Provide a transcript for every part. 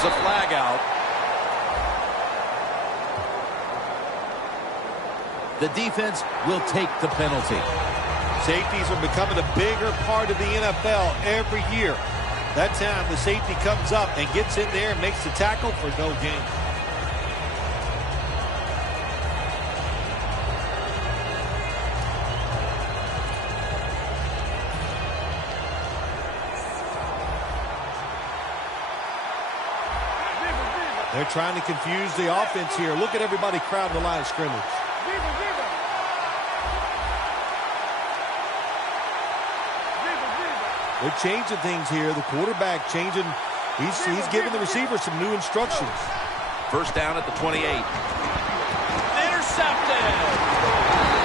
throws a flag out. The defense will take the penalty. Safeties are becoming a bigger part of the NFL every year. That time the safety comes up and gets in there and makes the tackle for no gain. They're trying to confuse the offense here. Look at everybody crowding the line of scrimmage. They're changing things here. The quarterback changing. He's giving the receiver some new instructions. First down at the 28. Intercepted.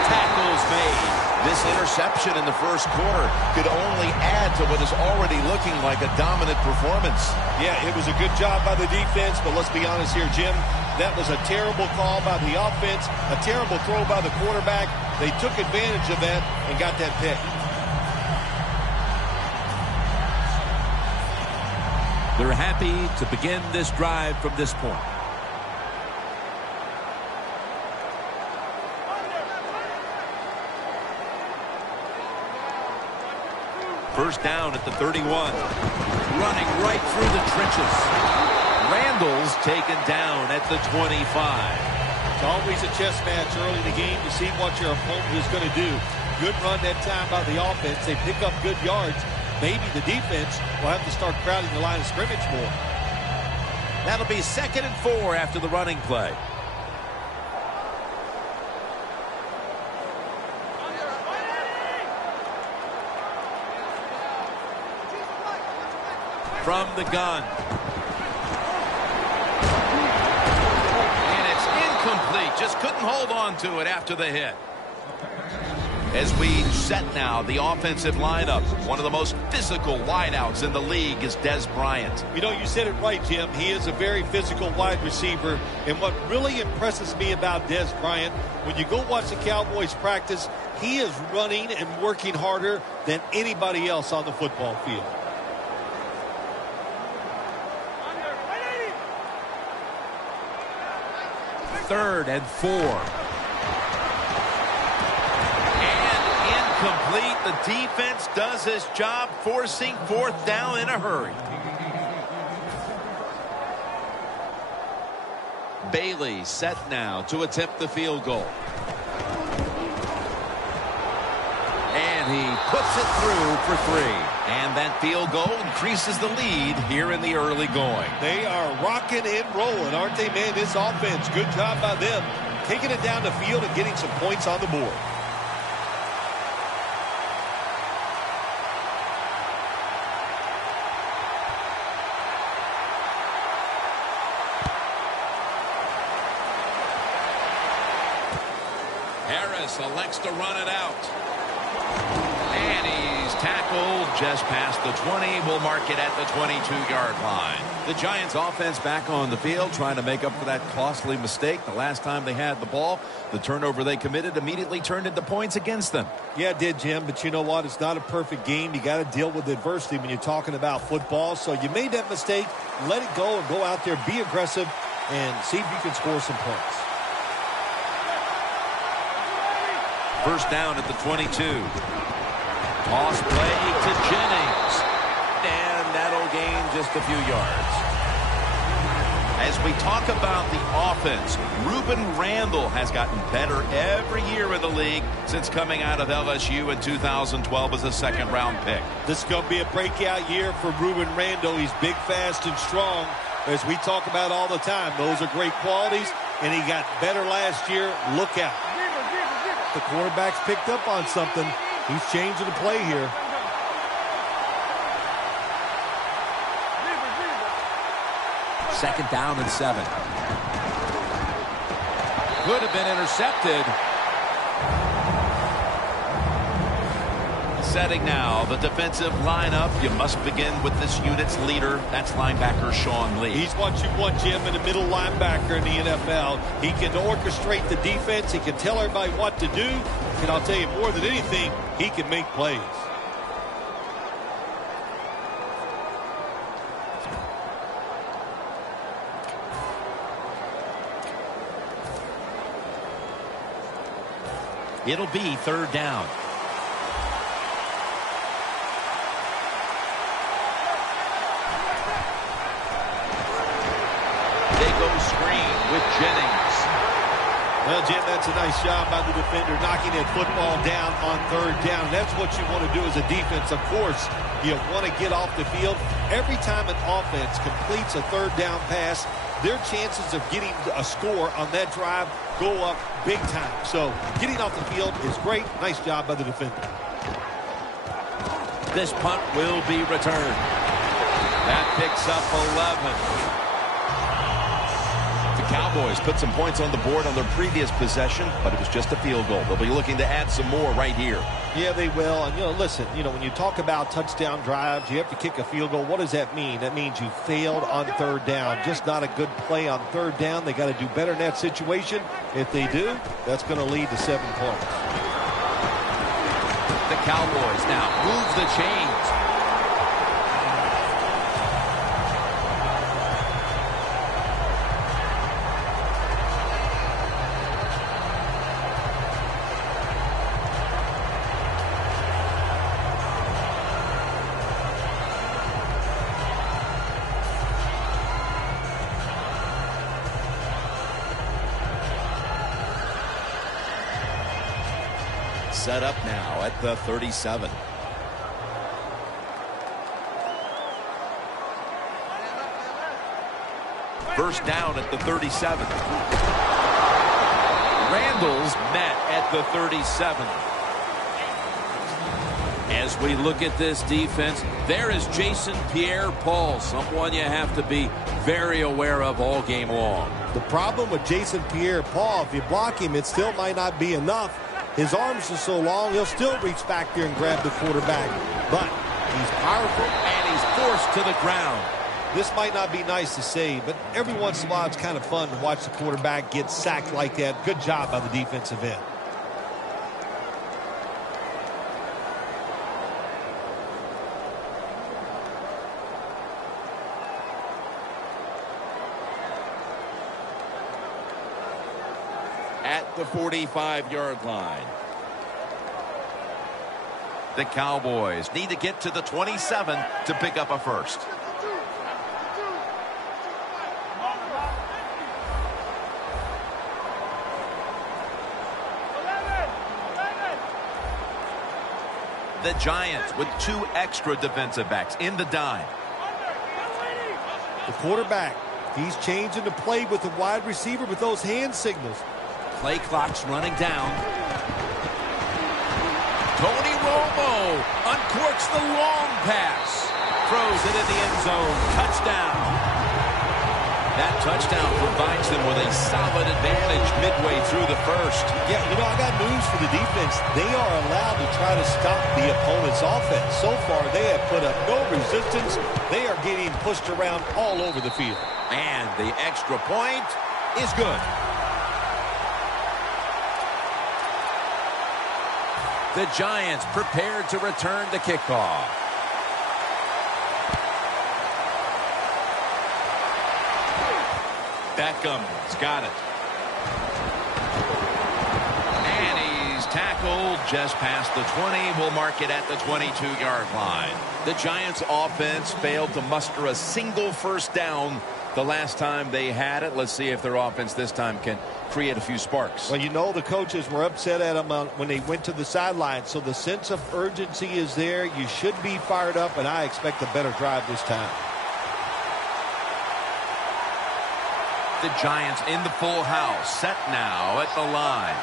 Tackles made. This interception in the first quarter could only add to what is already looking like a dominant performance. Yeah, it was a good job by the defense, but let's be honest here, Jim. That was a terrible call by the offense, a terrible throw by the quarterback. They took advantage of that and got that pick. They're happy to begin this drive from this point. First down at the 31. Running right through the trenches. Randall's taken down at the 25. It's always a chess match early in the game to see what your opponent is going to do. Good run that time by the offense. They pick up good yards. Maybe the defense will have to start crowding the line of scrimmage more. That'll be 2nd and 4 after the running play. From the gun. And it's incomplete. Just couldn't hold on to it after the hit. As we set now the offensive lineup, one of the most physical wideouts in the league is Dez Bryant. You know, you said it right, Jim. He is a very physical wide receiver. And what really impresses me about Dez Bryant, when you go watch the Cowboys practice, he is running and working harder than anybody else on the football field. Third and 4. Complete. The defense does its job, forcing 4th down in a hurry. Bailey set now to attempt the field goal. And he puts it through for 3. And that field goal increases the lead here in the early going. They are rocking and rolling, aren't they, man? This offense, good job by them. Taking it down the field and getting some points on the board. Elects to run it out. And he's tackled just past the 20. We'll mark it at the 22-yard line. The Giants offense back on the field trying to make up for that costly mistake. The last time they had the ball, the turnover they committed immediately turned into points against them. Yeah, it did, Jim, but you know what? It's not a perfect game. You got to deal with adversity when you're talking about football. So you made that mistake, let it go and go out there, be aggressive, and see if you can score some points. First down at the 22. Toss play to Jennings. And that'll gain just a few yards. As we talk about the offense, Ruben Randall has gotten better every year in the league since coming out of LSU in 2012 as a second-round pick. This is going to be a breakout year for Ruben Randall. He's big, fast, and strong, as we talk about all the time. Those are great qualities, and he got better last year. Look out. The quarterback's picked up on something. He's changing the play here. Second down and 7. Could have been intercepted. Setting now the defensive lineup. You must begin with this unit's leader. That's linebacker Sean Lee. He's what you want, Jim, in a middle linebacker in the NFL. He can orchestrate the defense. He can tell everybody what to do. And I'll tell you, more than anything, he can make plays. It'll be 3rd down. They go screen with Jennings. Well, Jim, that's a nice job by the defender knocking that football down on 3rd down. That's what you want to do as a defense. Of course, you want to get off the field. Every time an offense completes a 3rd down pass, their chances of getting a score on that drive go up big time. So getting off the field is great. Nice job by the defender. This punt will be returned. That picks up 11. Cowboys put some points on the board on their previous possession, but it was just a field goal. They'll be looking to add some more right here. Yeah, they will. And, listen, when you talk about touchdown drives, you have to kick a field goal. What does that mean? That means you failed on 3rd down. Just not a good play on 3rd down. They got to do better in that situation. If they do, that's going to lead to 7 points. The Cowboys now move the chains. Set up now at the 37. First down at the 37. Randall's met at the 37. As we look at this defense, there is Jason Pierre-Paul, someone you have to be very aware of all game long. The problem with Jason Pierre-Paul, if you block him, it still might not be enough. His arms are so long, he'll still reach back there and grab the quarterback. But he's powerful. And he's forced to the ground. This might not be nice to say, but every once in a while it's kind of fun to watch the quarterback get sacked like that. Good job by the defensive end. At the 45-yard line. The Cowboys need to get to the 27 to pick up a first. The Giants with 2 extra defensive backs in the dime. The quarterback, he's changing the play with the wide receiver with those hand signals. Play clock's running down. Tony Romo uncorks the long pass. Throws it in the end zone. Touchdown. That touchdown provides them with a solid advantage midway through the first. Yeah, I got news for the defense. They are allowed to try to stop the opponent's offense. So far, they have put up no resistance. They are getting pushed around all over the field. And the extra point is good. The Giants prepared to return the kickoff. Beckham's got it. And he's tackled just past the 20. We'll mark it at the 22-yard line. The Giants offense failed to muster a single first down the last time they had it. Let's see if their offense this time can create a few sparks. Well, the coaches were upset at them when they went to the sideline. So the sense of urgency is there. You should be fired up, and I expect a better drive this time. The Giants in the full house, set now at the line.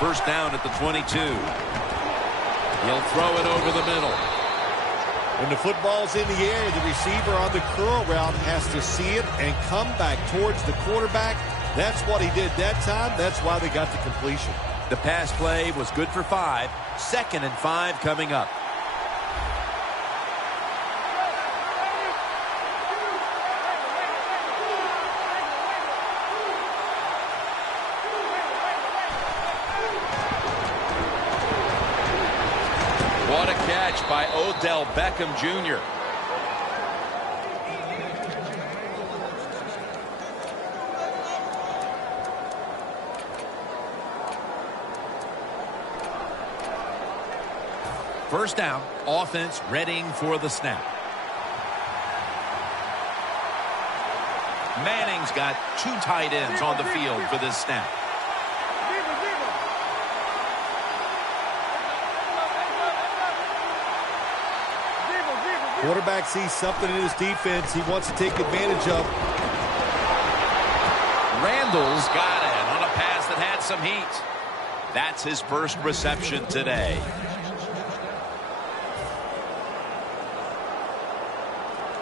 First down at the 22. He'll throw it over the middle. When the football's in the air, the receiver on the curl route has to see it and come back towards the quarterback. That's what he did that time. That's why they got the completion. The pass play was good for 5. 2nd and 5 coming up. What a catch by Odell Beckham Jr. First down, offense readying for the snap. Manning's got two tight ends on the field for this snap. Quarterback sees something in his defense he wants to take advantage of. Randall's got it on a pass that had some heat. That's his first reception today.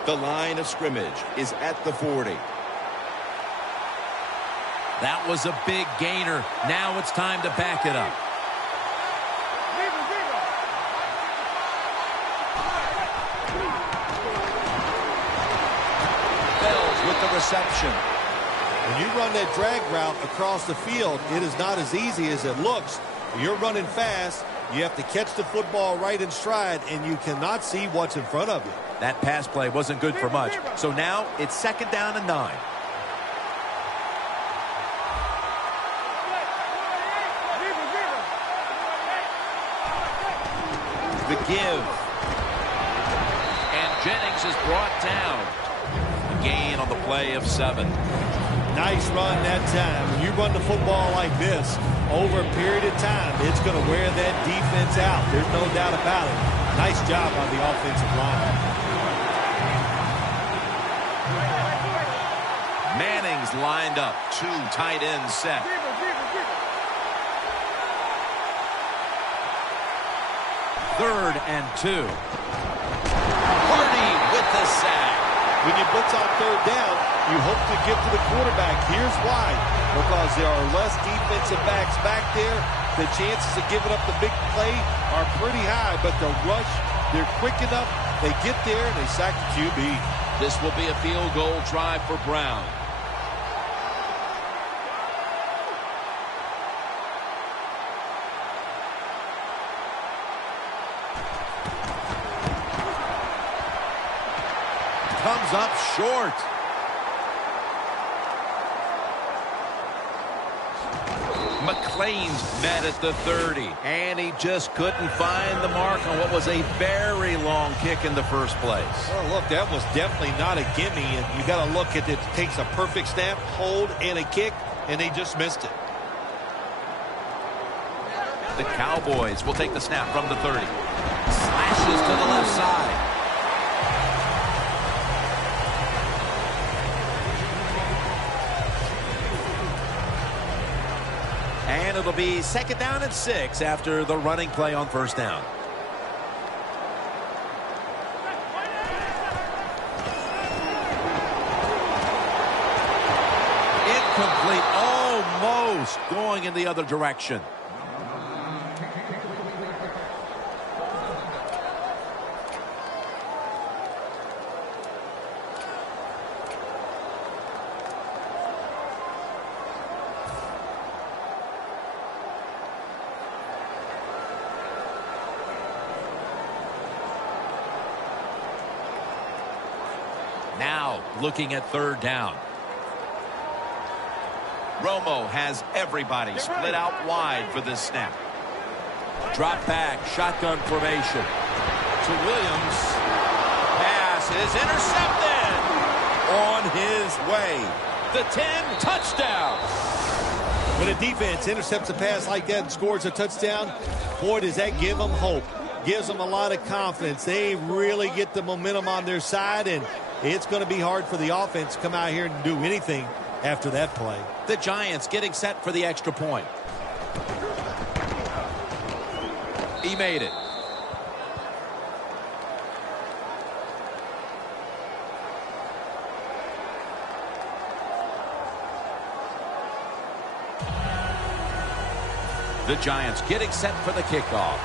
The line of scrimmage is at the 40. That was a big gainer. Now it's time to back it up. Bells with the reception. When you run that drag route across the field, it is not as easy as it looks. You're running fast. You have to catch the football right in stride, and you cannot see what's in front of you. That pass play wasn't good for much. So now it's second down and 9. The give. And Jennings is brought down. A gain on the play of 7. Nice run that time. When you run the football like this, over a period of time, it's going to wear that defense out. There's no doubt about it. Nice job on the offensive line. Manning's lined up. 2 tight ends set. Third and 2. Hardy with the sack. When you blitz on third down, you hope to get to the quarterback. Here's why. Because there are less defensive backs back there. The chances of giving up the big play are pretty high, but the rush, they're quick enough. They get there, and they sack the QB. This will be a field goal try for Brown. Comes up short. McLean's met at the 30. And he just couldn't find the mark on what was a very long kick in the first place. Well, look, that was definitely not a gimme. And you got to look at it. It takes a perfect snap, hold, and a kick, and they just missed it. The Cowboys will take the snap from the 30. Slashes to the left side. And it'll be second down and 6 after the running play on first down. Incomplete, almost going in the other direction. Now looking at third down. Romo has everybody split out wide for this snap. Drop back, shotgun formation. To Williams. Pass is intercepted. On his way. The 10, touchdown. When a defense intercepts a pass like that and scores a touchdown, boy, does that give them hope. Gives them a lot of confidence. They really get the momentum on their side, and it's going to be hard for the offense to come out here and do anything after that play. The Giants getting set for the extra point. He made it. The Giants getting set for the kickoff.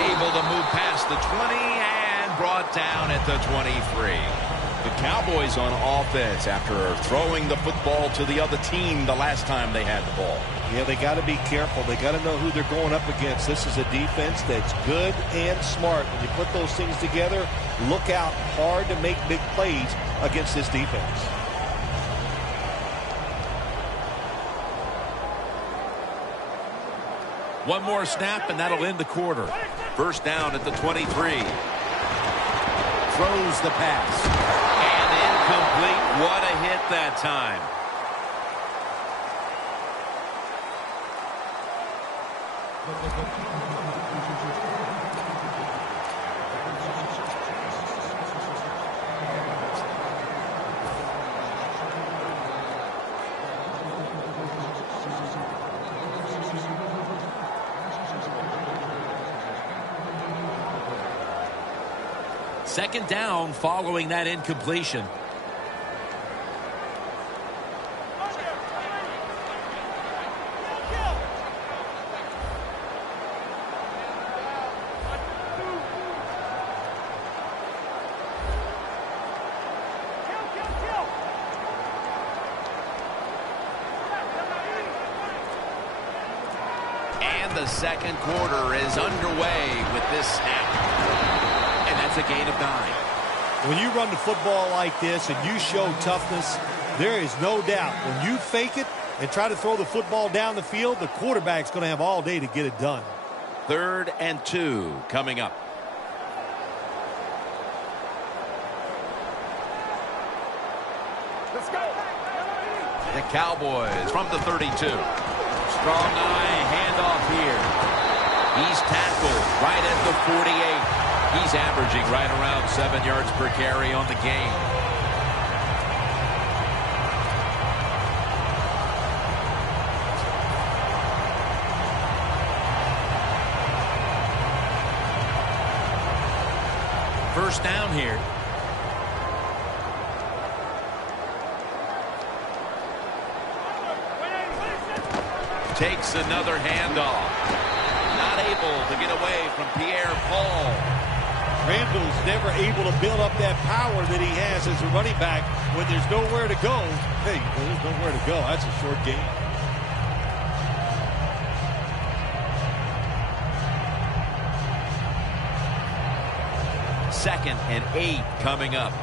Able to move past the 20 and brought down at the 23. The Cowboys on offense after throwing the football to the other team the last time they had the ball. Yeah, they got to be careful. They got to know who they're going up against. This is a defense that's good and smart. When you put those things together, look out. Hard to make big plays against this defense. One more snap, and that'll end the quarter. First down at the 23. Throws the pass. And incomplete. What a hit that time. Second down following that incompletion. And the second quarter is underway with this snap. And that's a gain of 9. When you run the football like this and you show toughness, there is no doubt when you fake it and try to throw the football down the field, the quarterback's going to have all day to get it done. 3rd and 2 coming up. Let's go. The Cowboys from the 32. Strong eye handoff here. He's tackled right at the 48. He's averaging right around 7 yards per carry on the game. First down here. Takes another handoff. Not able to get away from Pierre-Paul. Randall's never able to build up that power that he has as a running back when there's nowhere to go. Hey, there's nowhere to go. That's a short game. Second and 8 coming up.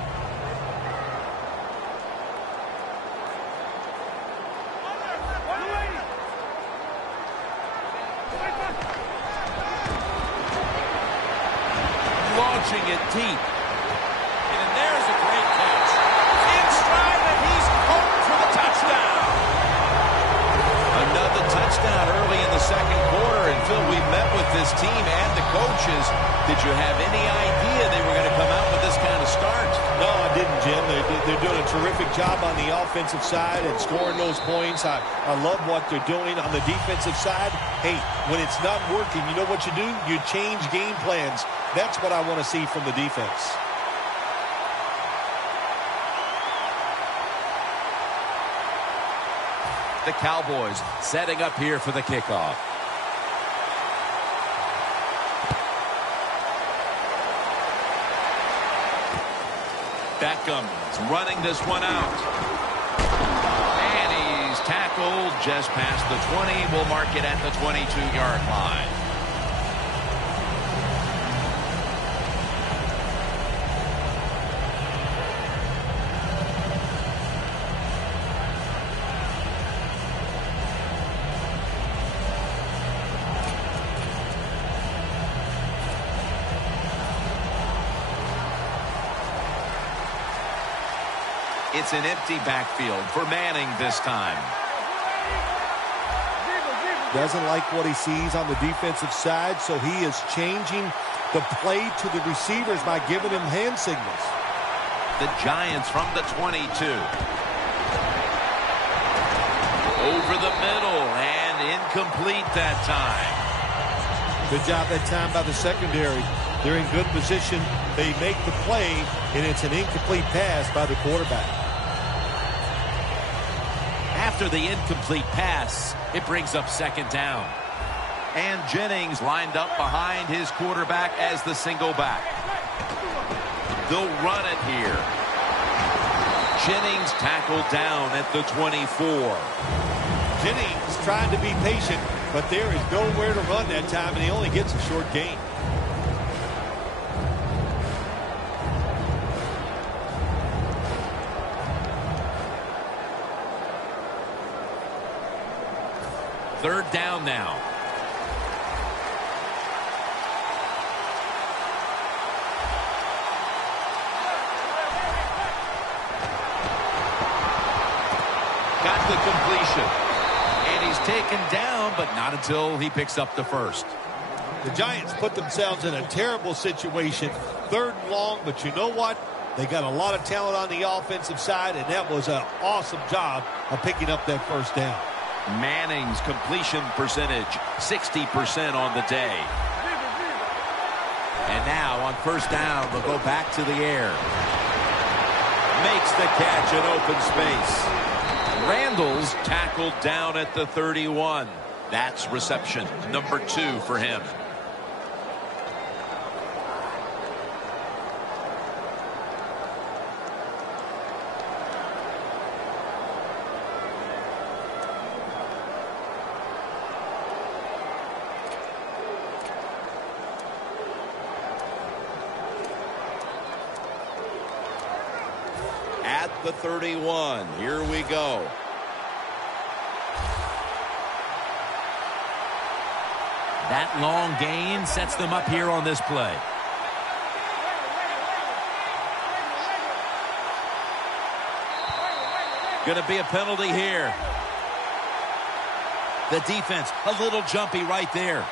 Launching it deep. And there's a great catch. In stride, and he's home for the touchdown. Another touchdown early in the second quarter. And Phil, we met with this team and the coaches. Did you have any idea they were going to come out with this kind of start? No, I didn't, Jim. They're doing a terrific job on the offensive side and scoring those points. I love what they're doing on the defensive side. Hey, when it's not working, you know what you do? You change game plans. That's what I want to see from the defense. The Cowboys setting up here for the kickoff. Beckham's running this one out. And he's tackled just past the 20. We'll mark it at the 22-yard line. It's an empty backfield for Manning this time. Doesn't like what he sees on the defensive side, so he is changing the play to the receivers by giving him hand signals. The Giants from the 22. Over the middle and incomplete that time. Good job that time by the secondary. They're in good position. They make the play, and it's an incomplete pass by the quarterback. After the incomplete pass, it brings up second down. And Jennings lined up behind his quarterback as the single back. They'll run it here. Jennings tackled down at the 24. Jennings trying to be patient, but there is nowhere to run that time, and he only gets a short gain. Third down now. Got the completion. And he's taken down, but not until he picks up the first. The Giants put themselves in a terrible situation. Third and long, but you know what? They got a lot of talent on the offensive side, and that was an awesome job of picking up that first down. Manning's completion percentage, 60% on the day. And now on first down, they'll go back to the air. Makes the catch in open space. Randall's tackled down at the 31. That's reception number 2 for him. At the 31, here we go. That long gain sets them up here on this play. Going to be a penalty here. The defense, a little jumpy right there.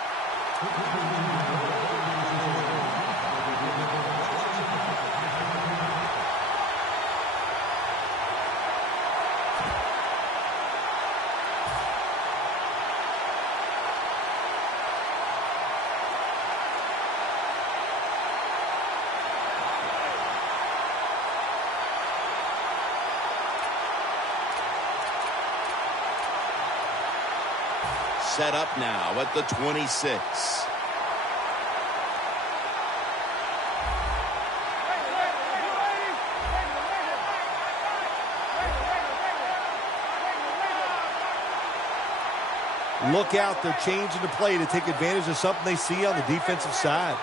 Set up now at the 26. Look out, they're changing the play to take advantage of something they see on the defensive side.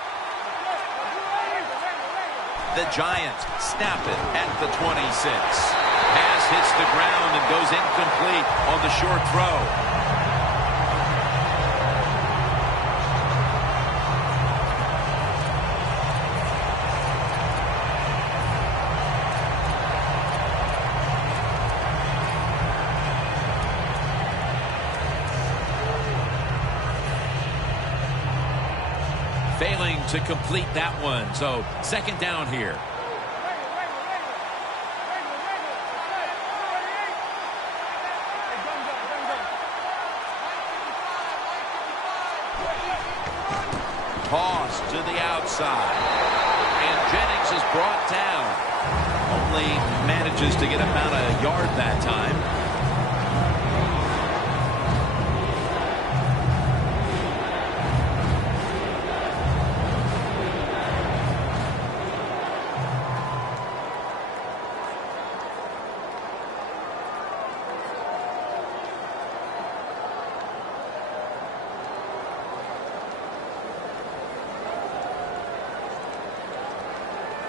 The Giants snap it at the 26. Pass hits the ground and goes incomplete on the short throw. Failing to complete that one, so second down here. Toss to the outside, and Jennings is brought down. Only manages to get about a yard that time.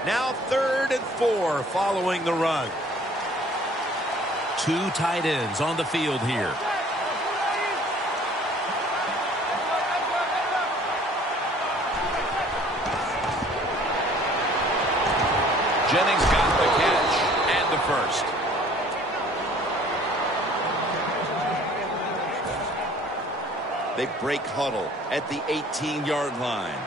Now 3rd and 4 following the run. 2 tight ends on the field here. Jennings got the catch and the first. They break huddle at the 18-yard line.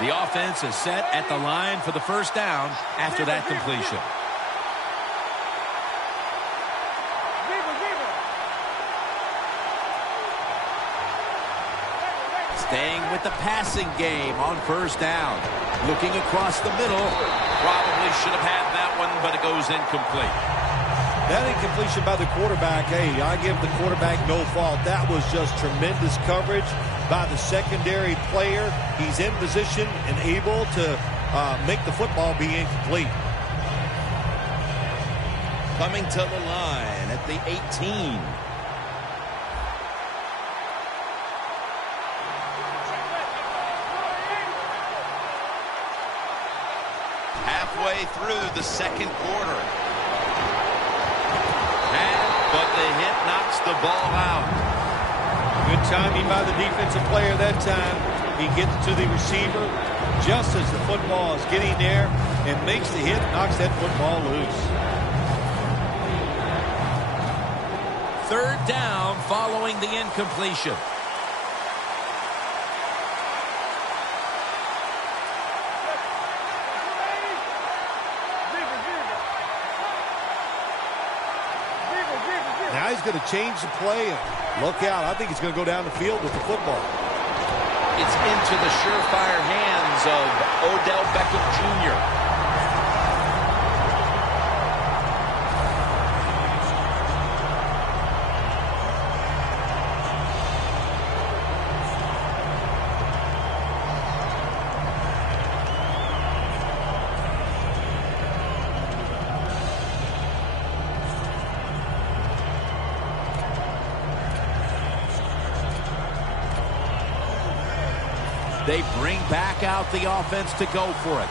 The offense is set at the line for the first down after that completion. Staying with the passing game on first down. Looking across the middle. Probably should have had that one, but it goes incomplete. That incompletion by the quarterback, hey, I give the quarterback no fault. That was just tremendous coverage by the secondary player. He's in position and able to make the football be incomplete. Coming to the line at the 18. Halfway through the second quarter. But the hit knocks the ball out. Good timing by the defensive player that time. He gets to the receiver just as the football is getting there and makes the hit, knocks that football loose. Third down following the incompletion. Now he's going to change the play and look out. I think he's going to go down the field with the football. It's into the surefire hands of Odell Beckham Jr. They bring back out the offense to go for it.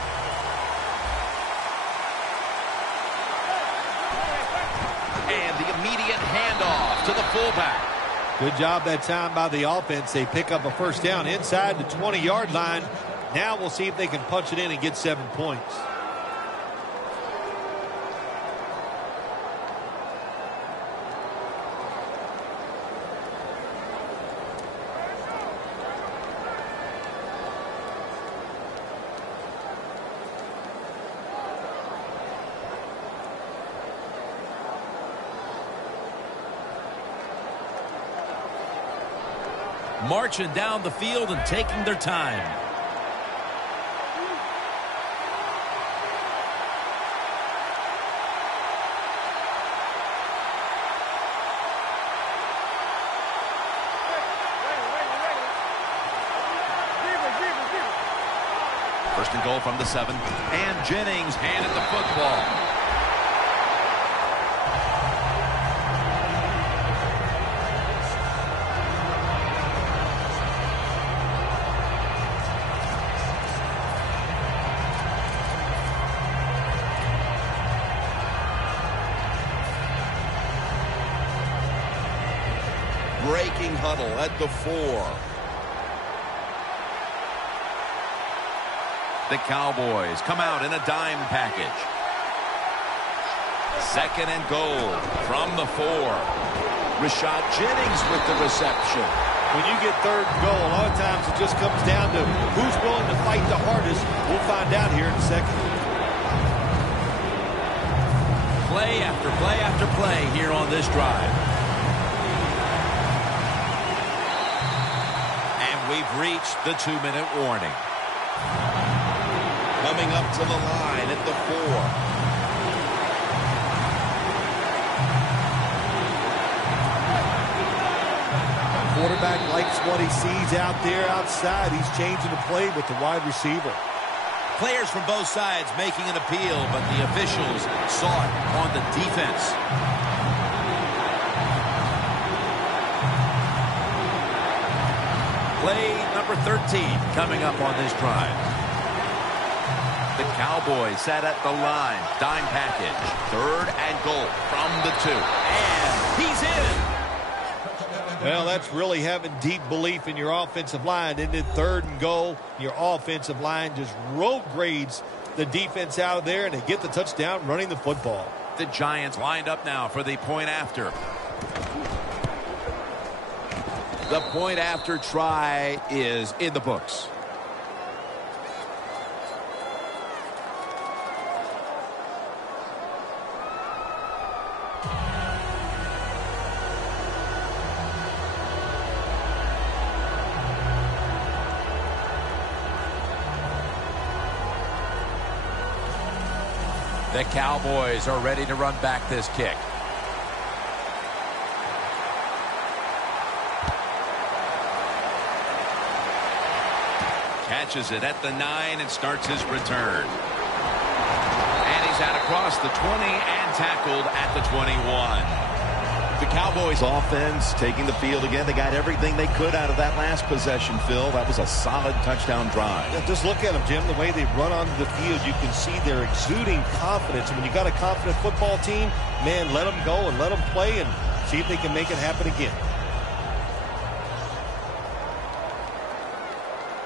And the immediate handoff to the fullback. Good job that time by the offense. They pick up a first down inside the 20-yard line. Now we'll see if they can punch it in and get 7 points. Marching down the field and taking their time. First and goal from the 7. And Jennings handed the football. Breaking huddle at the 4. The Cowboys come out in a dime package. Second and goal from the 4. Rashad Jennings with the reception. When you get third and goal, a lot of times it just comes down to who's willing to fight the hardest. We'll find out here in a second. Play after play after play here on this drive. We've reached the 2-minute warning. Coming up to the line at the 4. Quarterback likes what he sees out there outside. He's changing the play with the wide receiver. Players from both sides making an appeal, but the officials saw it on the defense. Play number 13 coming up on this drive. The Cowboys sat at the line. Dime package. Third and goal from the 2. And he's in. Well, that's really having deep belief in your offensive line. And then third and goal, your offensive line just road grades the defense out of there, and they get the touchdown running the football. The Giants lined up now for the point after. The point after try is in the books. The Cowboys are ready to run back this kick. catches it at the 9 and starts his return. And he's out across the 20 and tackled at the 21. The Cowboys offense taking the field again. They got everything they could out of that last possession, Phil. That was a solid touchdown drive. Yeah, just look at them, Jim. The way they run onto the field, you can see they're exuding confidence. And when you got a confident football team, man, let them go and let them play and see if they can make it happen again.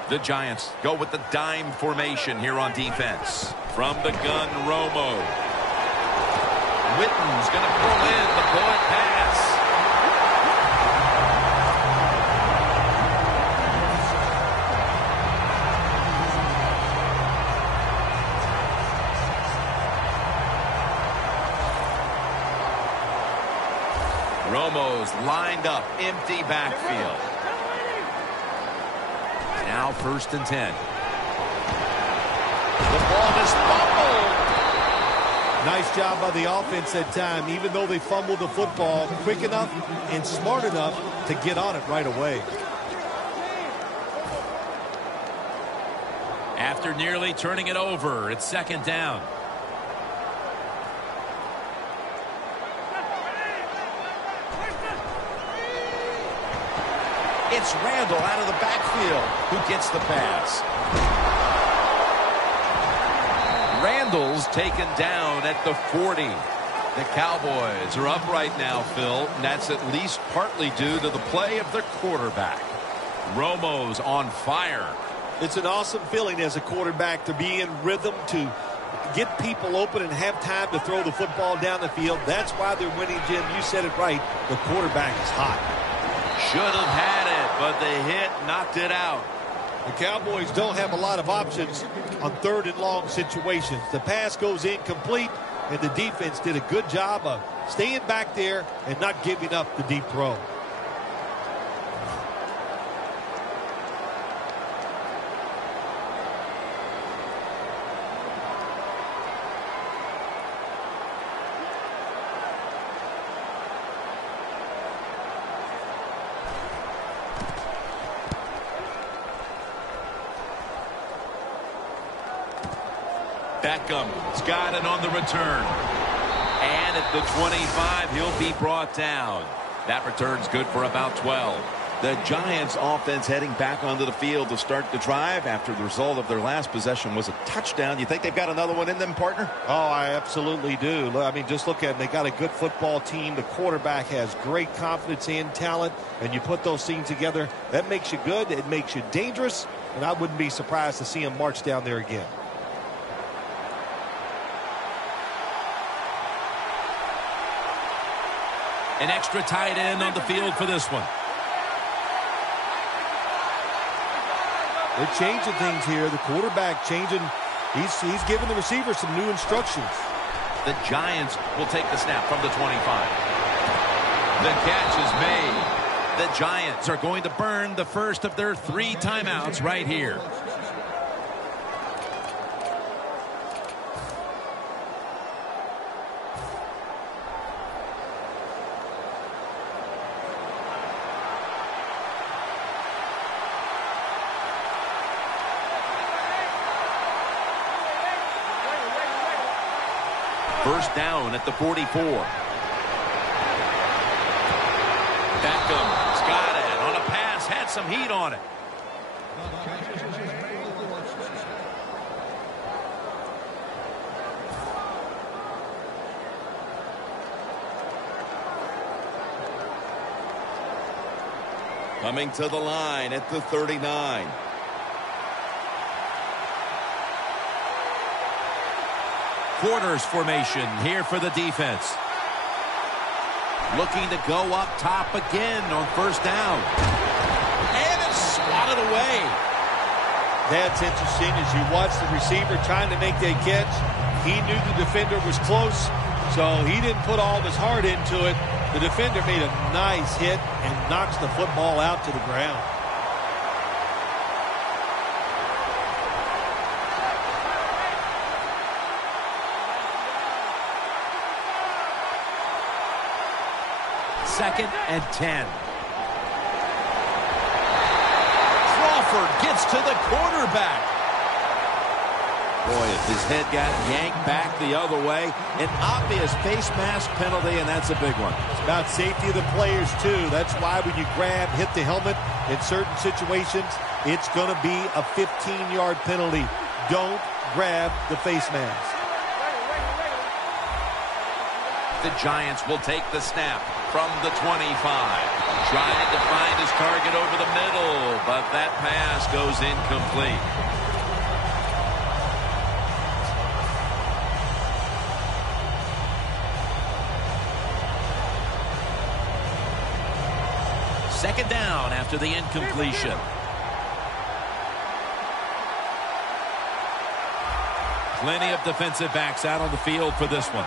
The Giants go with the dime formation here on defense. From the gun, Romo. Witten's going to pull in the bullet pass. Romo's lined up, empty backfield. Now 1st and 10. The ball is fumbled. Nice job by the offense that time. Even though they fumbled the football, quick enough and smart enough to get on it right away. After nearly turning it over, it's 2nd down. It's Randall out of the backfield who gets the pass. Randall's taken down at the 40. The Cowboys are up right now, Phil, and that's at least partly due to the play of their quarterback. Romo's on fire. It's an awesome feeling as a quarterback to be in rhythm, to get people open and have time to throw the football down the field. That's why they're winning, Jim. You said it right. The quarterback is hot. Should have had it, but the hit knocked it out. The Cowboys don't have a lot of options on 3rd and long situations. The pass goes incomplete, and the defense did a good job of staying back there and not giving up the deep throw. Beckham's got it on the return. And at the 25, he'll be brought down. That return's good for about 12. The Giants offense heading back onto the field to start the drive after the result of their last possession was a touchdown. You think they've got another one in them, partner? Oh, I absolutely do. I mean, just look at them. They got a good football team. The quarterback has great confidence and talent, and you put those things together, that makes you good. It makes you dangerous, and I wouldn't be surprised to see him march down there again. An extra tight end on the field for this one. They're changing things here. The quarterback changing. He's giving the receiver some new instructions. The Giants will take the snap from the 25. The catch is made. The Giants are going to burn the first of their 3 timeouts right here. First down at the 44. Beckham's got it on a pass, had some heat on it. Coming to the line at the 39. Quarters formation here for the defense. Looking to go up top again on first down. And it's swatted away. That's interesting. As you watch the receiver trying to make that catch, he knew the defender was close, so he didn't put all of his heart into it. The defender made a nice hit and knocks the football out to the ground. Second and 10. gets to the quarterback. Boy, his head got yanked back the other way. An obvious face mask penalty, and that's a big one. It's about safety of the players, too. That's why when you grab, hit the helmet in certain situations, it's going to be a 15-yard penalty. Don't grab the face mask. The Giants will take the snap from the 25. Trying to find his target over the middle, but that pass goes incomplete. Second down after the incompletion. Plenty of defensive backs out on the field for this one.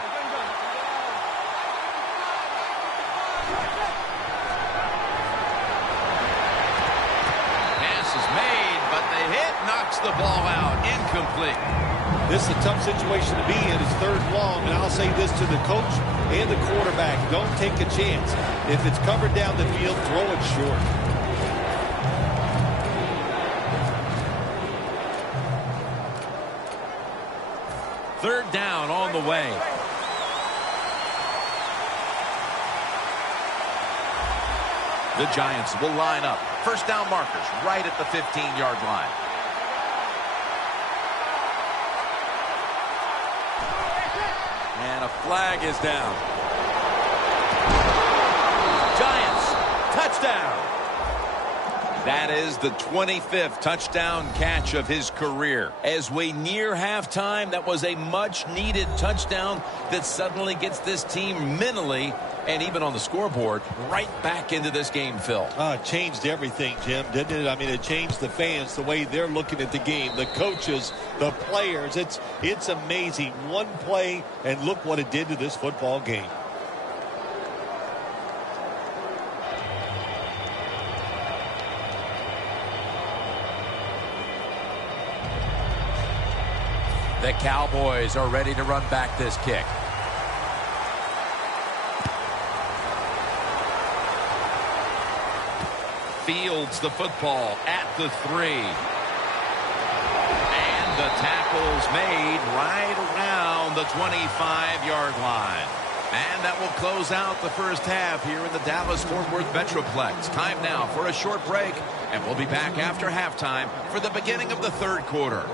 Pass is made, but the hit knocks the ball out. Incomplete. This is a tough situation to be in. It's third long, and I'll say this to the coach and the quarterback. Don't take a chance. If it's covered down the field, throw it short. Third down on the way. The Giants will line up. First down markers right at the 15-yard line. And a flag is down. Giants, touchdown. That is the 25th touchdown catch of his career. As we near halftime, that was a much-needed touchdown that suddenly gets this team mentally and even on the scoreboard right back into this game, Phil. It changed everything, Jim, didn't it? I mean, it changed the fans, the way they're looking at the game, the coaches, the players. It's amazing. One play, and look what it did to this football game. The Cowboys are ready to run back this kick. Fields the football at the 3. And the tackle's made right around the 25-yard line. And that will close out the first half here in the Dallas-Fort Worth Metroplex. Time now for a short break, and we'll be back after halftime for the beginning of the third quarter.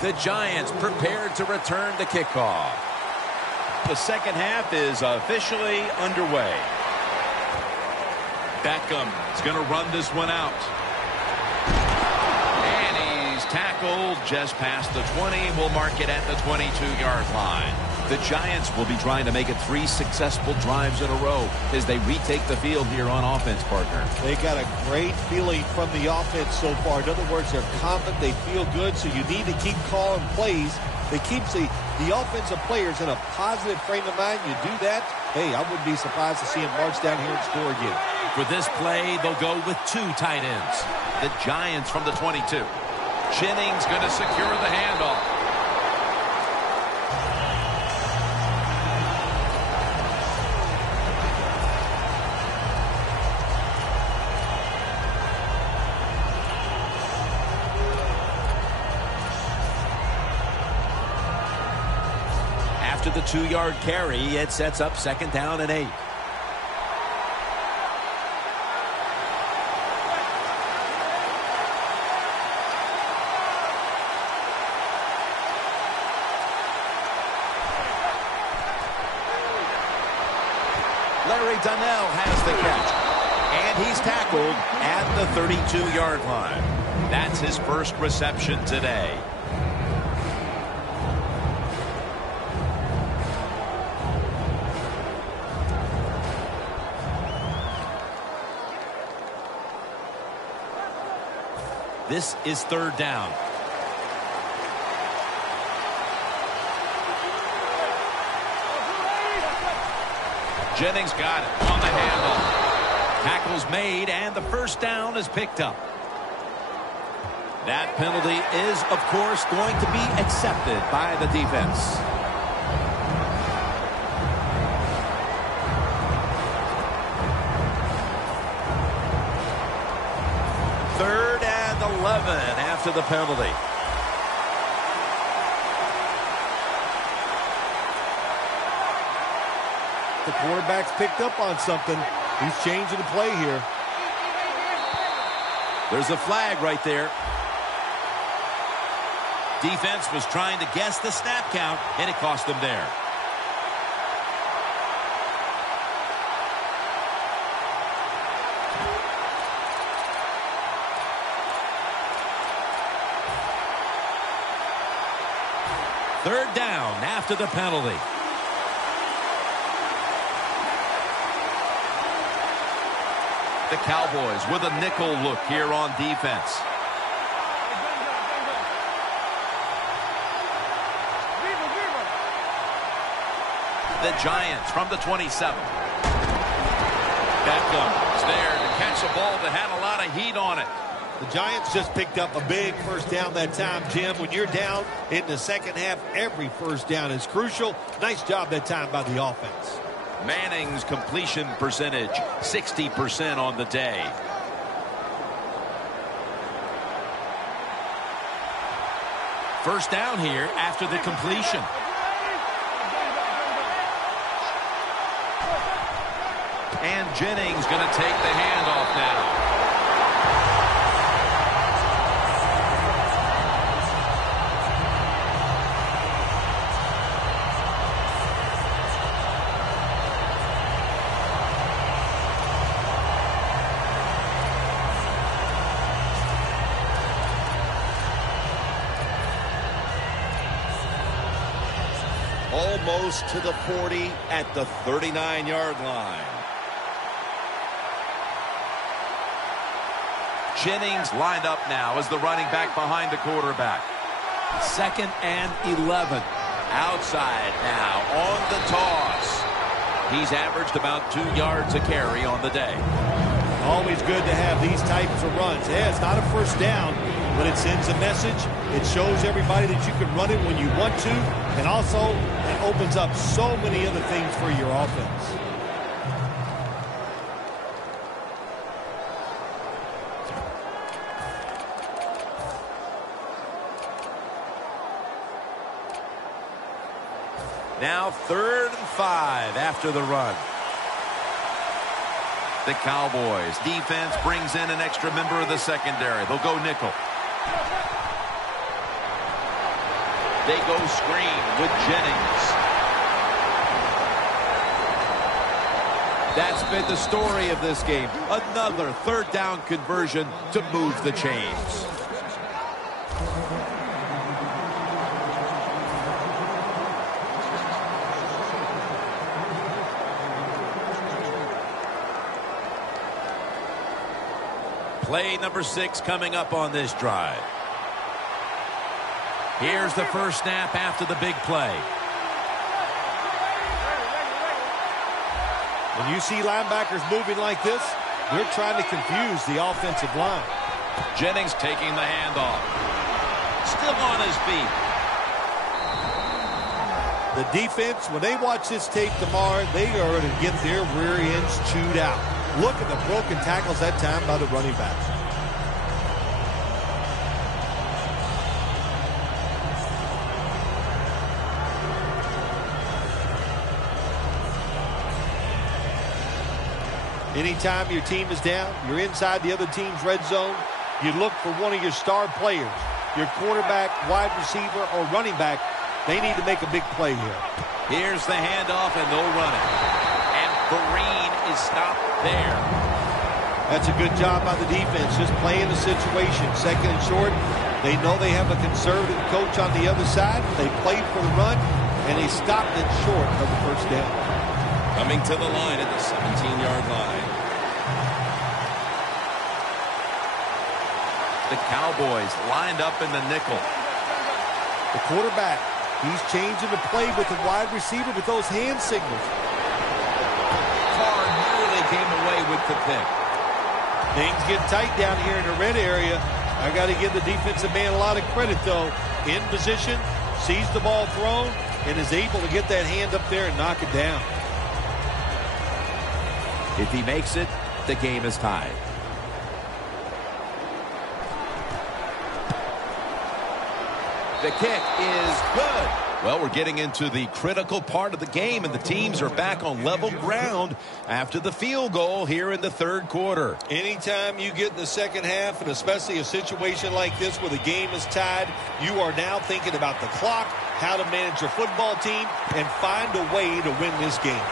The Giants prepared to return to kickoff. The second half is officially underway. Beckham is going to run this one out. And he's tackled just past the 20. We'll mark it at the 22-yard line. The Giants will be trying to make it 3 successful drives in a row as they retake the field here on offense, partner. They got a great feeling from the offense so far. In other words, they're confident, they feel good, so you need to keep calling plays. It keeps the offensive players in a positive frame of mind. You do that, hey, I wouldn't be surprised to see them march down here and score again. For this play, they'll go with 2 tight ends. The Giants from the 22. Jennings going to secure the handoff. After the 2-yard carry, it sets up second down and 8. Larry Donnell has the catch. And he's tackled at the 32-yard line. That's his first reception today. This is third down. Jennings got it on the handle. Tackle's made, and the first down is picked up. That penalty is, of course, going to be accepted by the defense. Third and the after the penalty. The quarterback's picked up on something. He's changing the play here. There's a flag right there. Defense was trying to guess the snap count, and it cost them there. Third down after the penalty. The Cowboys with a nickel look here on defense. The Giants from the 27. Beckham is there to catch a ball that had a lot of heat on it. The Giants just picked up a big first down that time, Jim. When you're down in the second half, every first down is crucial. Nice job that time by the offense. Manning's completion percentage, 60% on the day. First down here after the completion. And Jennings going to take the handoff now. Almost to the 40 at the 39-yard line. Jennings lined up now as the running back behind the quarterback. 2nd and 11. Outside now on the toss. He's averaged about 2 yards a carry on the day. Always good to have these types of runs. Yeah, it's not a first down, but it sends a message. It shows everybody that you can run it when you want to, and also it opens up so many other things for your offense. Now 3rd and 5 after the run. The Cowboys defense brings in an extra member of the secondary. They'll go nickel. They go screen with Jennings. That's been the story of this game. Another 3rd down conversion to move the chains. Play number 6 coming up on this drive. Here's the first snap after the big play. When you see linebackers moving like this, they're trying to confuse the offensive line. Jennings taking the handoff. Still on his feet. The defense, when they watch this tape tomorrow, they are going to get their rear ends chewed out. Look at the broken tackles that time by the running back. Anytime your team is down, you're inside the other team's red zone, you look for one of your star players, your quarterback, wide receiver, or running back. They need to make a big play here. Here's the handoff, and they'll run it. And Vereen is stopped there. That's a good job by the defense, just playing the situation. 2nd and short. They know they have a conservative coach on the other side. They played for the run, and they stopped it short of the first down. Coming to the line at the 17-yard line. The Cowboys lined up in the nickel. The quarterback, he's changing the play with the wide receiver with those hand signals. Carr nearly came away with the pick. Things get tight down here in the red area. I got to give the defensive man a lot of credit, though. In position, sees the ball thrown, and is able to get that hand up there and knock it down. If he makes it, the game is tied. The kick is good. Well, we're getting into the critical part of the game, and the teams are back on level ground after the field goal here in the third quarter. Anytime you get in the second half, and especially a situation like this where the game is tied, you are now thinking about the clock, how to manage your football team, and find a way to win this game.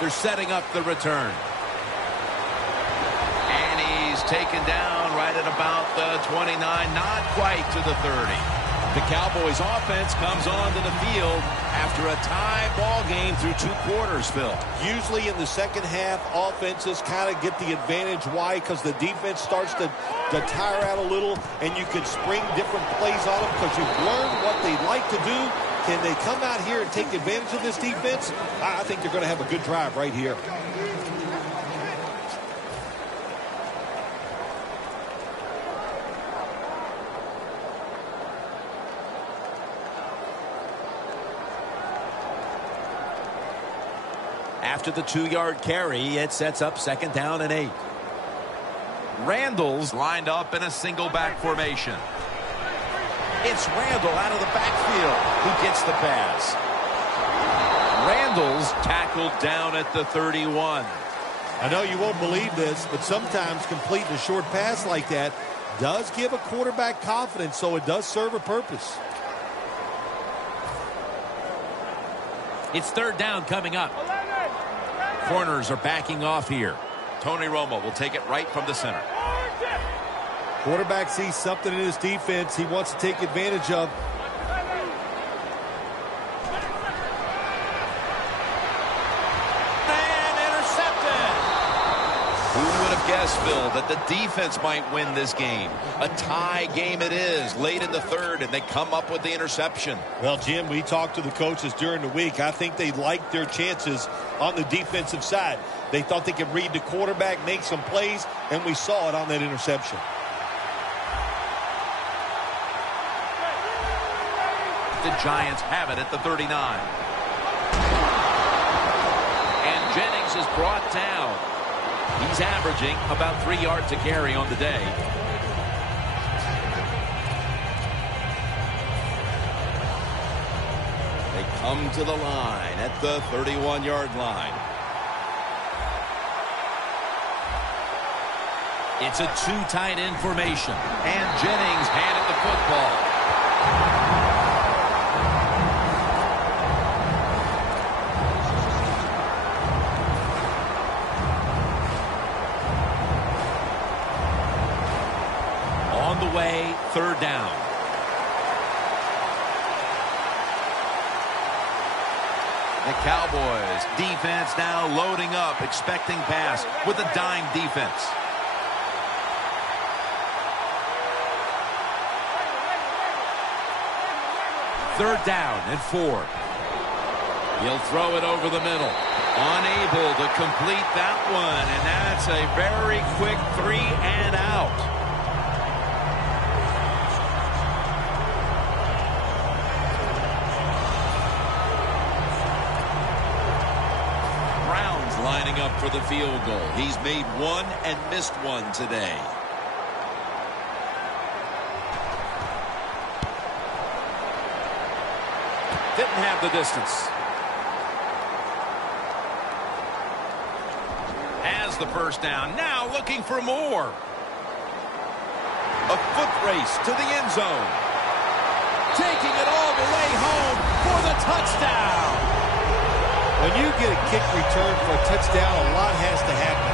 They're setting up the return. And he's taken down right at about the 29, not quite to the 30. The Cowboys offense comes onto the field after a tie ball game through 2 quarters, Phil. Usually in the second half, offenses kind of get the advantage. Why? Because the defense starts to tire out a little, and you can spring different plays on them because you've learned what they like to do. Can they come out here and take advantage of this defense? I think they're going to have a good drive right here. After the 2-yard carry, it sets up 2nd down and 8. Randall's lined up in a single back formation. It's Randall out of the backfield who gets the pass. Randall's tackled down at the 31. I know you won't believe this, but sometimes completing a short pass like that does give a quarterback confidence, so it does serve a purpose. It's 3rd down coming up. Corners are backing off here. Tony Romo will take it right from the center. Quarterback sees something in his defense he wants to take advantage of. And intercepted. Who would have guessed, Phil, that the defense might win this game? A tie game it is, late in the third, and they come up with the interception. Well, Jim, we talked to the coaches during the week. I think they liked their chances on the defensive side. They thought they could read the quarterback, make some plays, and we saw it on that interception. The Giants have it at the 39. And Jennings is brought down. He's averaging about 3 yards a carry on the day. They come to the line at the 31-yard line. It's a 2 tight end formation. And Jennings handed the football. On the way, 3rd down. The Cowboys defense now loading up, expecting pass with a dime defense. Third down and 4. He'll throw it over the middle. Unable to complete that one, and that's a very quick 3 and out. Brown's lining up for the field goal. He's made 1 and missed 1 today. Didn't have the distance. Has the first down. Now looking for more. A foot race to the end zone. Taking it all the way home for the touchdown. When you get a kick return for a touchdown, a lot has to happen.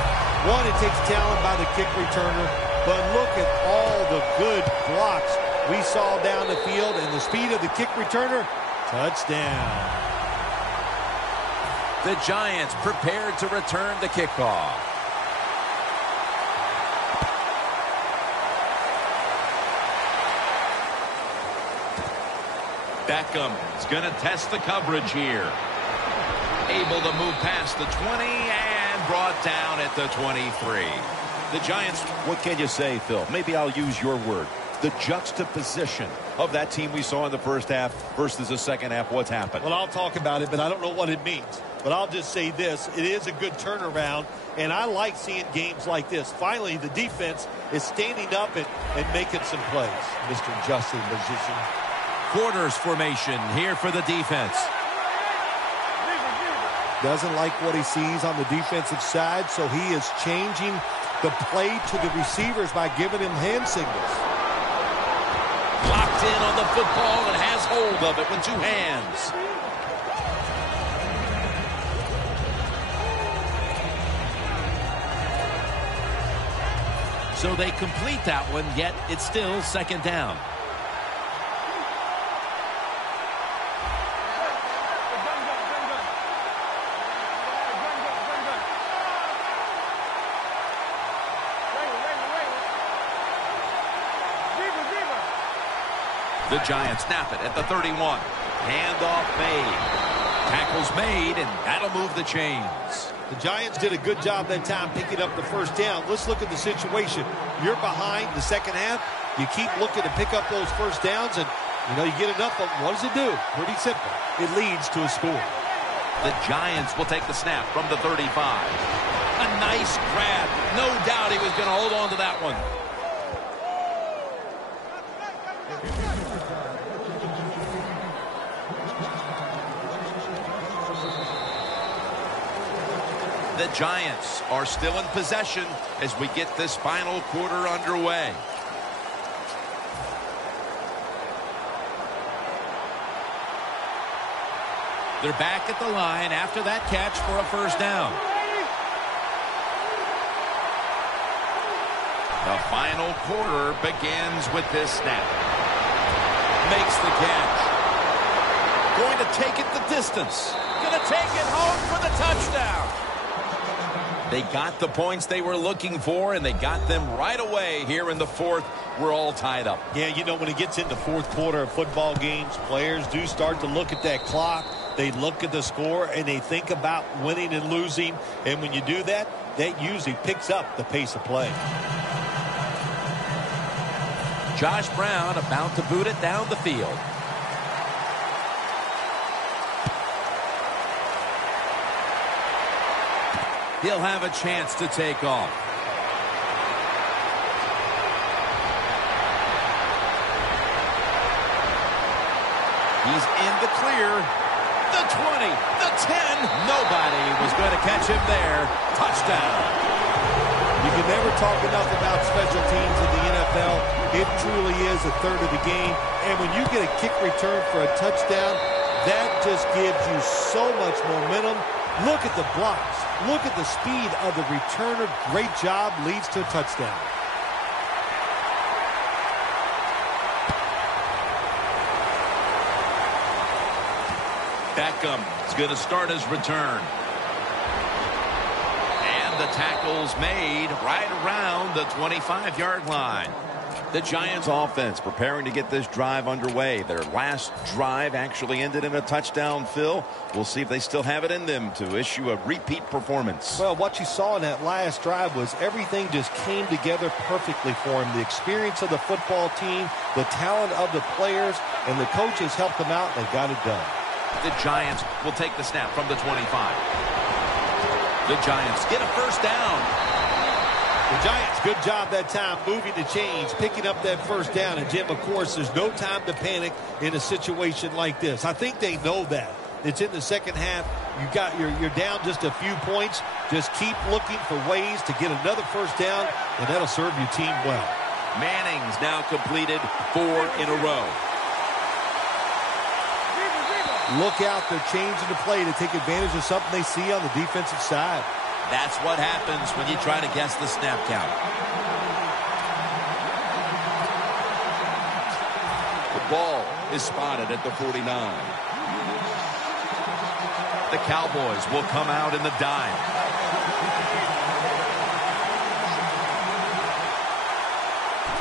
One, it takes talent by the kick returner, but look at all the good blocks we saw down the field and the speed of the kick returner. Touchdown. The Giants prepared to return the kickoff. Beckham is going to test the coverage here. Able to move past the 20 and brought down at the 23. The Giants, What can you say, Phil? Maybe I'll use your word. The juxtaposition of that team we saw in the first half versus the second half. What's happened? Well, I'll talk about it, but I don't know what it means. But I'll just say this. It is a good turnaround, and I like seeing games like this. Finally, the defense is standing up and making some plays. Mr. Justin position. Quarters formation here for the defense. Doesn't like what he sees on the defensive side, so he is changing the play to the receivers by giving him hand signals. Locked in on the football and has hold of it with two hands. So they complete that one, yet it's still second down. The Giants snap it at the 31. Handoff made. Tackles made, and that'll move the chains. The Giants did a good job that time picking up the first down. Let's look at the situation. You're behind the second half. You keep looking to pick up those first downs, and, you get enough of them. What does it do? Pretty simple. It leads to a score. The Giants will take the snap from the 35. A nice grab. No doubt he was going to hold on to that one. The Giants are still in possession as we get this final quarter underway. They're back at the line after that catch for a first down. The final quarter begins with this snap. Makes the catch. Going to take it the distance. Going to take it home for the touchdown. They got the points they were looking for, and they got them right away here in the fourth. We're all tied up. Yeah, when it gets into fourth quarter of football games, players do start to look at that clock. They look at the score, and they think about winning and losing. And when you do that, that usually picks up the pace of play. Josh Brown about to boot it down the field. He'll have a chance to take off. He's in the clear. The 20, the 10. Nobody was going to catch him there. Touchdown. You can never talk enough about special teams in the NFL. It truly is a third of the game. And when you get a kick return for a touchdown, that just gives you so much momentum. Look at the blocks. Look at the speed of the returner. Great job. Leads to a touchdown. Beckham is going to start his return. And the tackle's made right around the 25-yard line. The Giants offense preparing to get this drive underway. Their last drive actually ended in a touchdown, Phil. We'll see if they still have it in them to issue a repeat performance. Well, what you saw in that last drive was everything just came together perfectly for him. The experience of the football team, the talent of the players, and the coaches helped them out, and they got it done. The Giants will take the snap from the 25. The Giants get a first down. The Giants, good job that time moving the chains, picking up that first down. And, Jim, of course, there's no time to panic in a situation like this. I think they know that. It's in the second half. You're down just a few points. Just keep looking for ways to get another first down, and that'll serve your team well. Manning's now completed 4 in a row. Look out. They're changing the play to take advantage of something they see on the defensive side. That's what happens when you try to guess the snap count. The ball is spotted at the 49. The Cowboys will come out in the dime.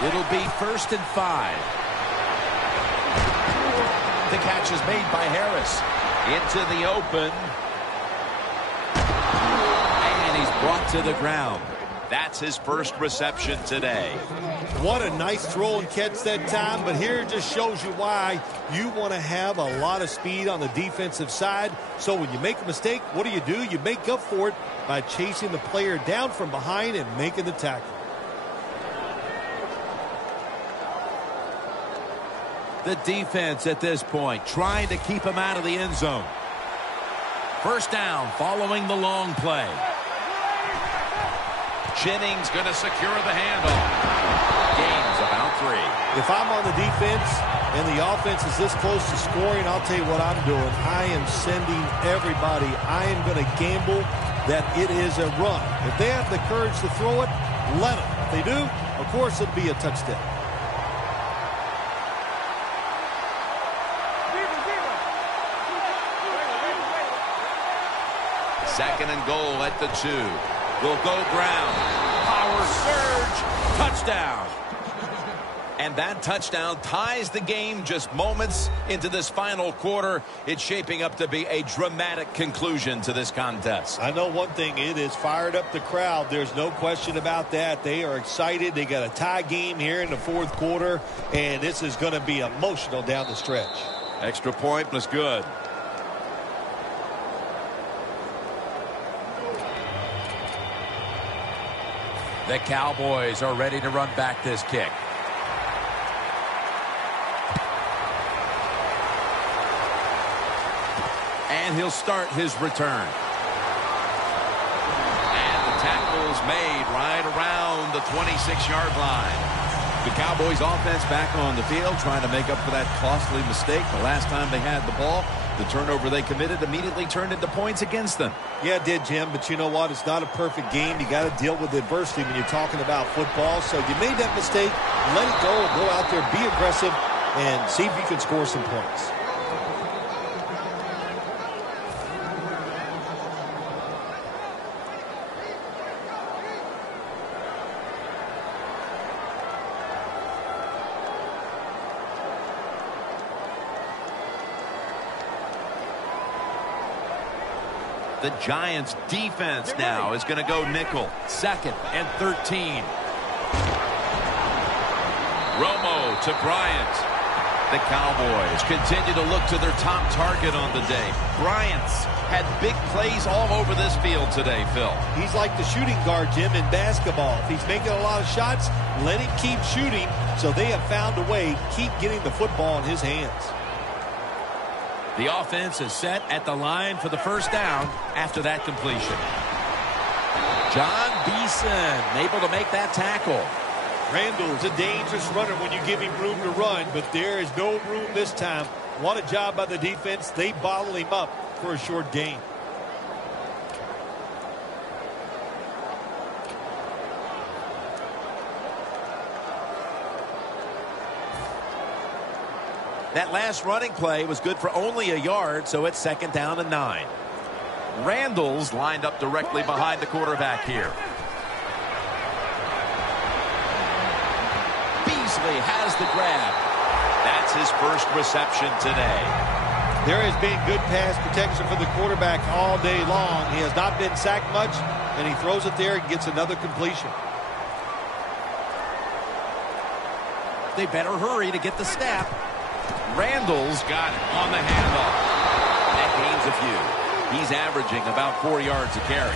It'll be 1st and 5. The catch is made by Harris. Into the open. And he's brought to the ground. That's his first reception today. What a nice throw and catch that time, but here it just shows you why you want to have a lot of speed on the defensive side. So when you make a mistake, what do? You make up for it by chasing the player down from behind and making the tackle. The defense at this point trying to keep him out of the end zone. First down following the long play. Jennings going to secure the handoff. Gains about 3. If I'm on the defense and the offense is this close to scoring, I'll tell you what I'm doing. I am sending everybody. I am going to gamble that it is a run. If they have the courage to throw it, let them. If they do, of course it'll be a touchdown. Second and goal at the 2. Will go ground. Power surge. Touchdown. And that touchdown ties the game just moments into this final quarter. It's shaping up to be a dramatic conclusion to this contest. I know one thing. It has fired up the crowd. There's no question about that. They are excited. They got a tie game here in the fourth quarter, and this is going to be emotional down the stretch. Extra point was good. The Cowboys are ready to run back this kick. And he'll start his return. And the tackle's made right around the 26-yard line. The Cowboys offense back on the field trying to make up for that costly mistake. The last time they had the ball, the turnover they committed immediately turned into points against them. Yeah, it did, Jim, but you know what? It's not a perfect game. You got to deal with adversity when you're talking about football. So you made that mistake, let it go, and go out there, be aggressive, and see if you can score some points. The Giants defense now is going to go nickel. 2nd and 13. Romo to Bryant. The Cowboys continue to look to their top target on the day. Bryant's had big plays all over this field today, Phil. He's like the shooting guard, Jim, in basketball. If he's making a lot of shots, let him keep shooting. So they have found a way, keep getting the football in his hands. The offense is set at the line for the first down after that completion. John Beeson able to make that tackle. Randall's a dangerous runner when you give him room to run, but there is no room this time. What a job by the defense. They bottle him up for a short gain. That last running play was good for only a yard, so it's 2nd down and 9. Randall's lined up directly behind the quarterback here. Beasley has the grab. That's his first reception today. There has been good pass protection for the quarterback all day long. He has not been sacked much, and he throws it there and gets another completion. They better hurry to get the snap. Randall's got it on the handoff. That gains a few. He's averaging about 4 yards a carry.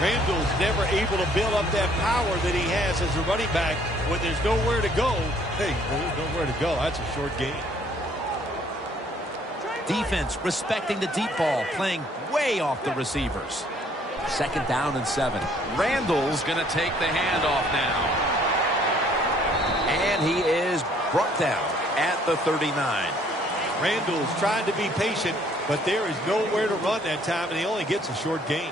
Randall's never able to build up that power that he has as a running back. When there's nowhere to go, hey, there's nowhere to go. That's a short gain. Defense respecting the deep ball, playing way off the receivers. 2nd down and 7. Randall's going to take the handoff now. And he is brought down at the 39. Randall's trying to be patient, but there is nowhere to run that time, and he only gets a short gain.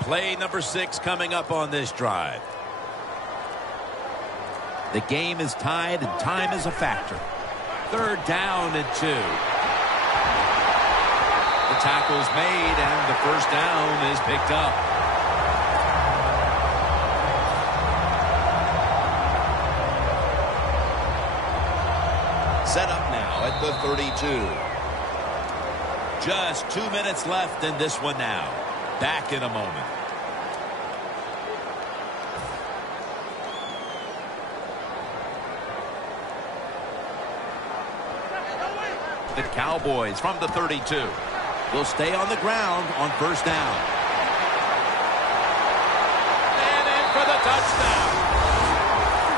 Play number 6 coming up on this drive. The game is tied, and time is a factor. 3rd down and 2. The tackle's made, and the first down is picked up. Set up now at the 32. Just 2 minutes left in this one now. Back in a moment. The Cowboys from the 32 will stay on the ground on first down. And in for the touchdown.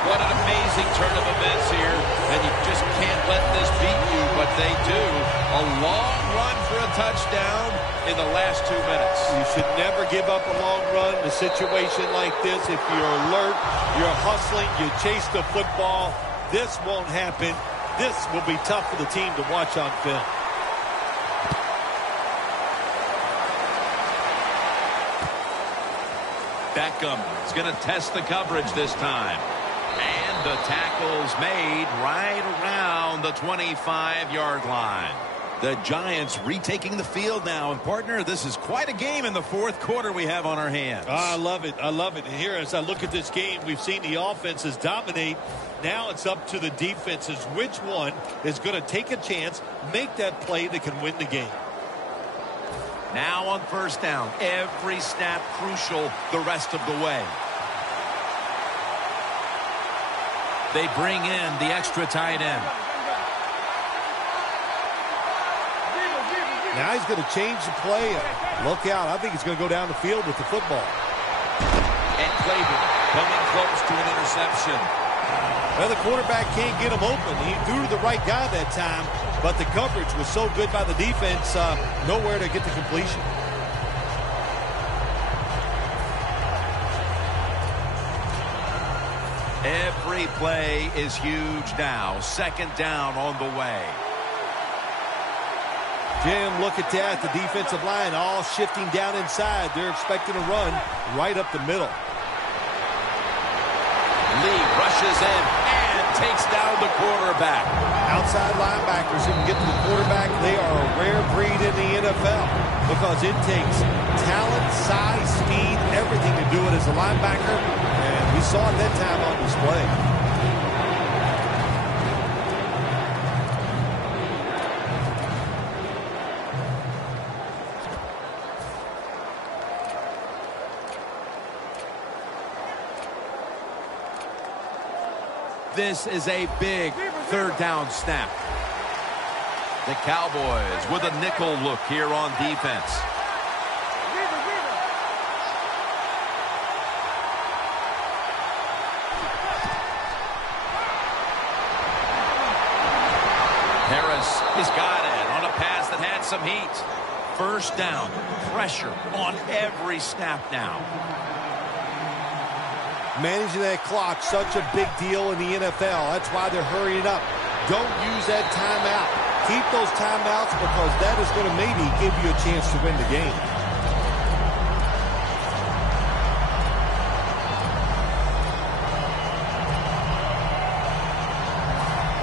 What an amazing turn of events here. And you just can't let this beat you, but they do. A long run for a touchdown in the last 2 minutes. You should never give up a long run in a situation like this. If you're alert, you're hustling, you chase the football, this won't happen. This will be tough for the team to watch on film. Beckham is going to test the coverage this time. And the tackle's made right around the 25-yard line. The Giants retaking the field now. And, partner, this is quite a game in the fourth quarter we have on our hands. I love it. I love it. And here, as I look at this game, we've seen the offenses dominate. Now it's up to the defenses. Which one is going to take a chance, make that play that can win the game? Now on first down, every snap crucial the rest of the way. They bring in the extra tight end. Now he's going to change the play. Look out. I think he's going to go down the field with the football. And Claiborne coming close to an interception. Well, the quarterback can't get him open. He threw to the right guy that time, but the coverage was so good by the defense, nowhere to get the completion. Every play is huge now. Second down on the way. Jim, look at that. The defensive line all shifting down inside. They're expecting a run right up the middle. Lee rushes in and takes down the quarterback. Outside linebackers who can get to the quarterback, they are a rare breed in the NFL because it takes talent, size, speed, everything to do it as a linebacker, and we saw it that time on display. This is a big third down snap. The Cowboys with a nickel look here on defense. Harris has got it on a pass that had some heat. First down, pressure on every snap now. Managing that clock, such a big deal in the NFL. That's why they're hurrying up. Don't use that timeout. Keep those timeouts because that is going to maybe give you a chance to win the game.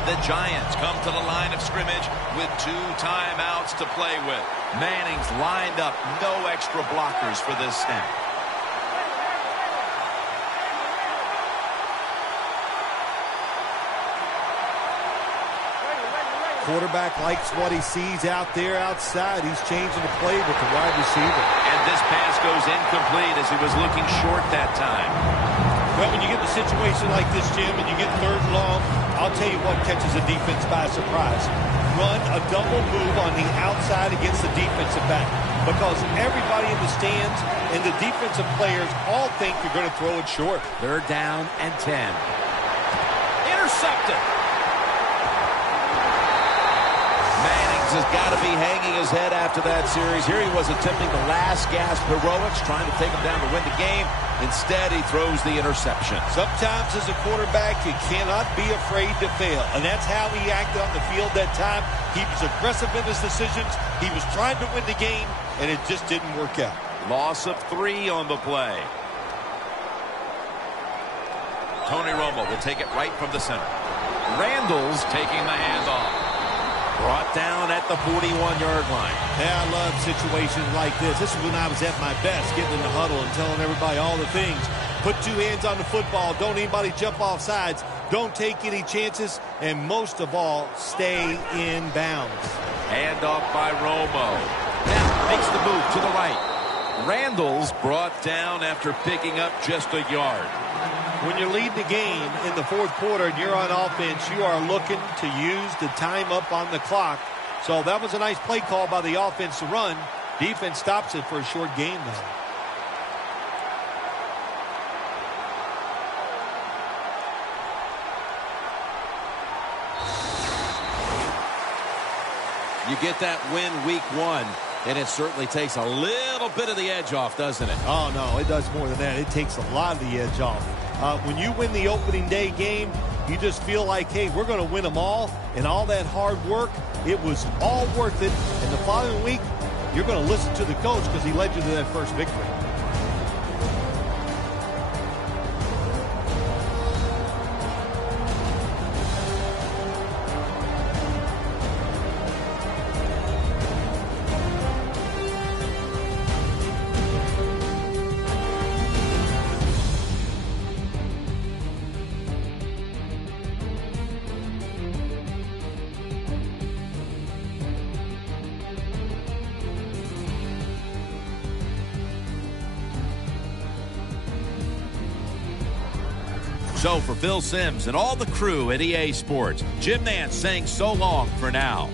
The Giants come to the line of scrimmage with 2 timeouts to play with. Manning's lined up, no extra blockers for this snap. Quarterback likes what he sees out there outside. He's changing the play with the wide receiver. And this pass goes incomplete as he was looking short that time. Well, when you get in a situation like this, Jim, and you get third and long, I'll tell you what catches a defense by surprise. Run a double move on the outside against the defensive back because everybody in the stands and the defensive players all think you're going to throw it short. Third down and 10. Intercepted. Has got to be hanging his head after that series. Here he was attempting the last gasp heroics, trying to take him down to win the game. Instead, he throws the interception. Sometimes as a quarterback, you cannot be afraid to fail. And that's how he acted on the field that time. He was aggressive in his decisions. He was trying to win the game, and it just didn't work out. Loss of 3 on the play. Tony Romo will take it right from the center. Randall's taking the handoff. Brought down at the 41-yard line. Yeah, I love situations like this. This is when I was at my best, getting in the huddle and telling everybody all the things. Put 2 hands on the football. Don't anybody jump off sides. Don't take any chances, and most of all, stay in bounds. Handoff by Romo. Now makes the move to the right. Randall's brought down after picking up just a yard. When you're leading the game in the fourth quarter and you're on offense, you are looking to use the time up on the clock. So that was a nice play call by the offense to run. Defense stops it for a short gain, though. You get that win week 1, and it certainly takes a little bit of the edge off, doesn't it? Oh, no, it does more than that. It takes a lot of the edge off. When you win the opening day game, you just feel like, hey, we're going to win them all, and all that hard work, it was all worth it. And the following week, you're going to listen to the coach because he led you to that first victory. So for Phil Simms and all the crew at EA Sports, Jim Nance saying so long for now.